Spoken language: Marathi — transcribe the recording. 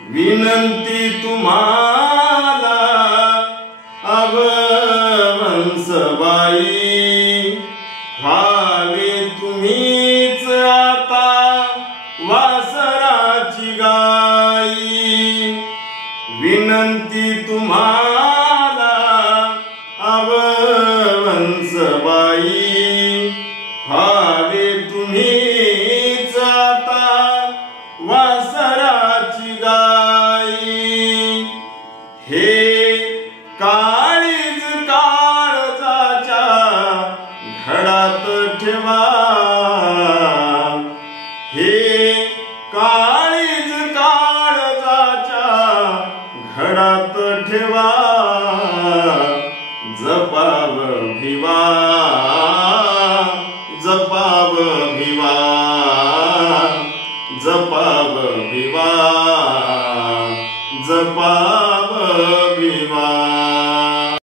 विनंती तुम्हाला अव वंसबाई, व्हावे तुम्हीच आता वासराची गाई। विनंती तुम्हाला अव वंसबाई, व्हावे तुम्हीच आता वासराची गाई। हे काळीज काळजाच्या घडात ठेवा, हे काळीज काळजाच्या घडात ठेवा, जपाव भिवा, जपाव भिवा, जपाव भिवा, जपाव भिवा।